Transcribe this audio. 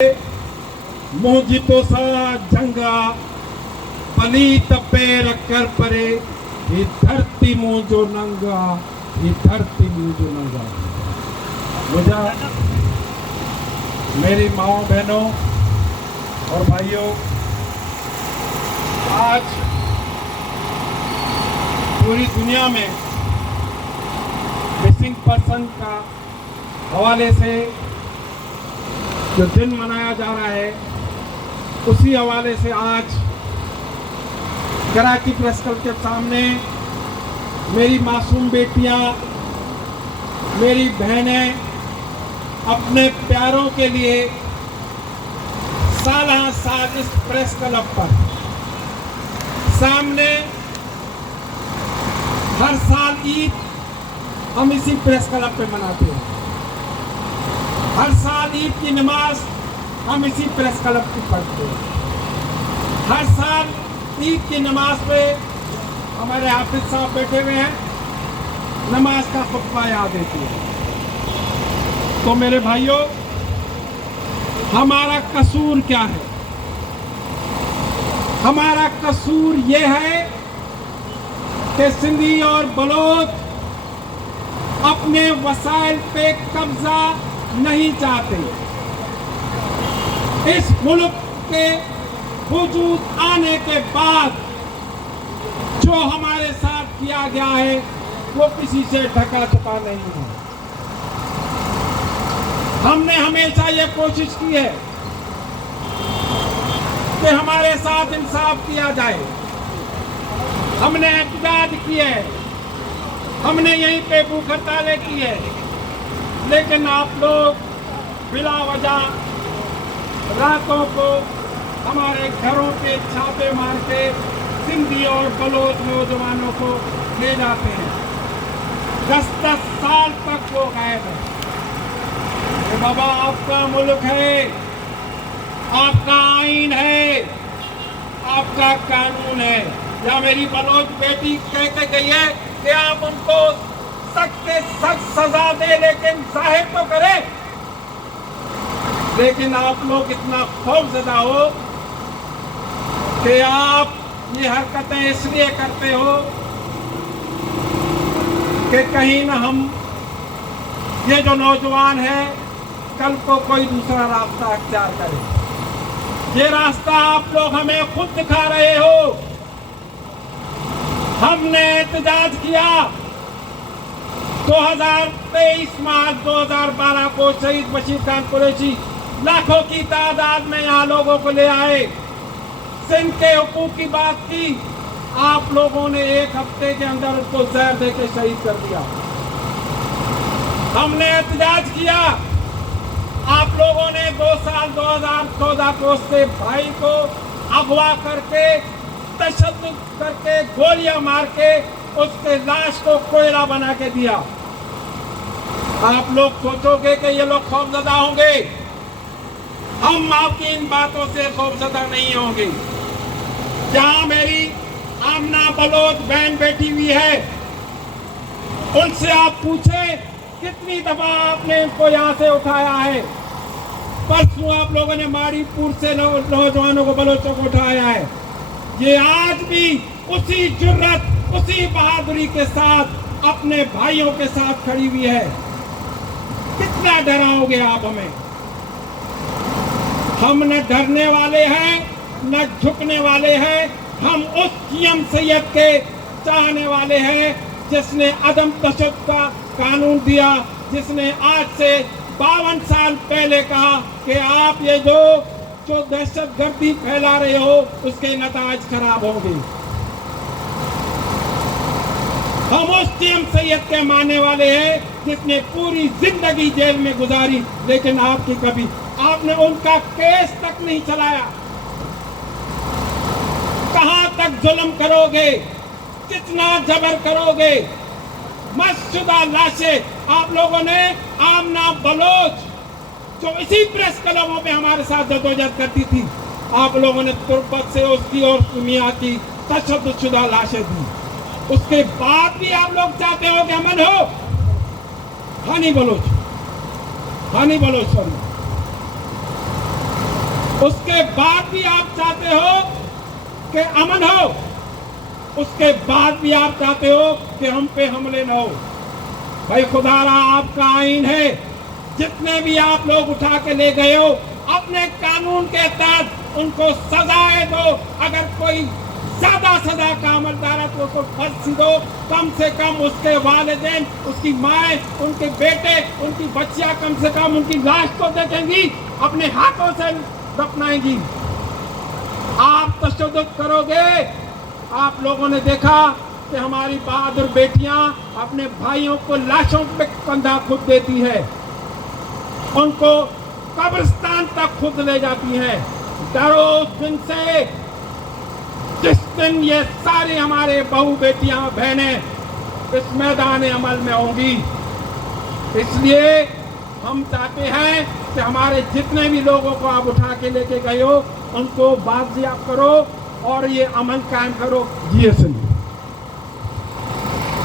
मोहजितो सा जंगा पली तपे रखकर परे ये धरती मुँह जो नंगा, ये धरती मुँह जो नंगा। मुझे मेरी माओ बहनों और भाइयों, आज पूरी दुनिया में मिसिंग पर्सन का हवाले से जो दिन मनाया जा रहा है, उसी हवाले से आज कराची प्रेस क्लब के सामने मेरी मासूम बेटियां, मेरी बहनें अपने प्यारों के लिए साल साल इस प्रेस क्लब पर सामने हर साल ईद हम इसी प्रेस क्लब पे मनाते हैं। हर साल ईद की नमाज हम इसी प्रेस क्लब की पढ़ते हैं। हर साल ईद की नमाज पे हमारे हाफिज साहब बैठे हुए हैं, नमाज का खुतबा याद देती है। तो मेरे भाइयों, हमारा कसूर क्या है? हमारा कसूर ये है कि सिंधी और बलोच अपने वसाइल पे कब्जा नहीं चाहते। इस मुल्क के वजूद आने के बाद जो हमारे साथ किया गया है वो किसी से ढका छुपा नहीं है। हमने हमेशा ये कोशिश की है कि हमारे साथ इंसाफ किया जाए। हमने एहतजाज किए, हमने यहीं पे भूख हड़तालें की है, लेकिन आप लोग बिला वजह रातों को हमारे घरों पे छापे मार के सिंधी और बलोच नौजवानों को ले जाते हैं। 10-10 साल तक वो गायब है। बाबा, आपका मुल्क है, आपका आईन है, आपका कानून है। या मेरी बलोच बेटी कह के गई है कि आप उनको सख्त से सख्त सजा दे, लेकिन जाहिर तो करे। लेकिन आप लोग इतना खौफजदा हो कि आप ये हरकतें इसलिए करते हो कि कहीं ना हम ये जो नौजवान है कल को कोई दूसरा रास्ता अख्तियार करे। ये रास्ता आप लोग हमें खुद दिखा रहे हो। हमने एहतजाज किया 2023 मार्च 2012 को शहीद बशीर खान कुरैशी लाखों की तादाद में यहाँ लोगों को ले आए, सिंध के हुकूक की बात की। आप लोगों ने एक हफ्ते के अंदर उसको जहर देके शहीद कर दिया। हमने एहतजाज किया, आप लोगों ने 2 साल 2014 को उसके भाई को अगवा करके, तशद्दुद करके, गोलियां मार के उसके लाश को कोयला बना के दिया। आप लोग सोचोगे कि ये लोग खौफजदा होंगे। हम आपकी इन बातों से खौफजदा नहीं होंगे। जहां मेरी आमना बलोच बहन बैठी हुई है, उनसे आप पूछे कितनी दफा आपने इनको यहाँ से उठाया है। परसों आप लोगों ने मारीपुर से नौजवानों को, बलोचों को उठाया है। ये आज भी उसी जुर्रत, उसी बहादुरी के साथ अपने भाइयों के साथ खड़ी हुई है। कितना डराओगे आप हमें? हम न डरने वाले हैं, न झुकने वाले हैं। हम उस सीएम सैयद के चाहने वाले हैं जिसने अदम तशद्दुद का कानून दिया, जिसने आज से 52 साल पहले कहा कि आप ये जो दहशतगर्दी फैला रहे हो उसके नताज खराब होंगे। हम उस सीएम सैयद के मानने वाले हैं जिसने पूरी जिंदगी जेल में गुजारी, लेकिन आपने उनका केस तक नहीं चलाया। कहां तक जुल्म करोगे? कितना जबर करोगे? मस्जिदा लाशें आप लोगों ने, आमना बलोच जो इसी प्रेस क्लबों में हमारे साथ जदोजहद करती थी, आप लोगों ने तुर्बत से उसकी और मियां की तशद्दुदशुदा लाशें दी। उसके बाद भी आप लोग चाहते हो कि अमन हो? हानी बलोच सॉरी, اس کے بعد بھی آپ چاہتے ہو کہ امن ہو، اس کے بعد بھی آپ چاہتے ہو کہ ہم پہ حملے نہ ہو۔ بھائی خدا را آپ کا آئین ہے، جتنے بھی آپ لوگ اٹھا کے لے گئے ہو اپنے قانون کے تحت ان کو سزائیں دو، اگر کوئی زیادہ سزا کا عملدار ہے تو اس کو پھانسی دو، کم سے کم اس کے والدین، اس کی مائیں، ان کے بیٹے، ان کی بچیاں کم سے کم ان کی لاش کو دیکھیں گی، اپنے ہاتھوں سے دفنائیں گی۔ آپ تشدد کرو گے۔ آپ لوگوں نے دیکھا کہ ہماری بہادر بیٹیاں اپنے بھائیوں کو لاشوں پہ کندھا خود دیتی ہے، ان کو قبرستان تک خود لے جاتی ہیں۔ ڈرو اس دن سے جس دن یہ ساری ہمارے بہو بیٹیاں بہنیں اس میدان عمل میں ہوں گی۔ اس لیے ہم چاہتے ہیں کہ ہمارے جتنے بھی لوگوں کو آپ اٹھا کے لے کے گئے ہو ان کو بازیاب کرو اور یہ امن قائم کرو۔ جی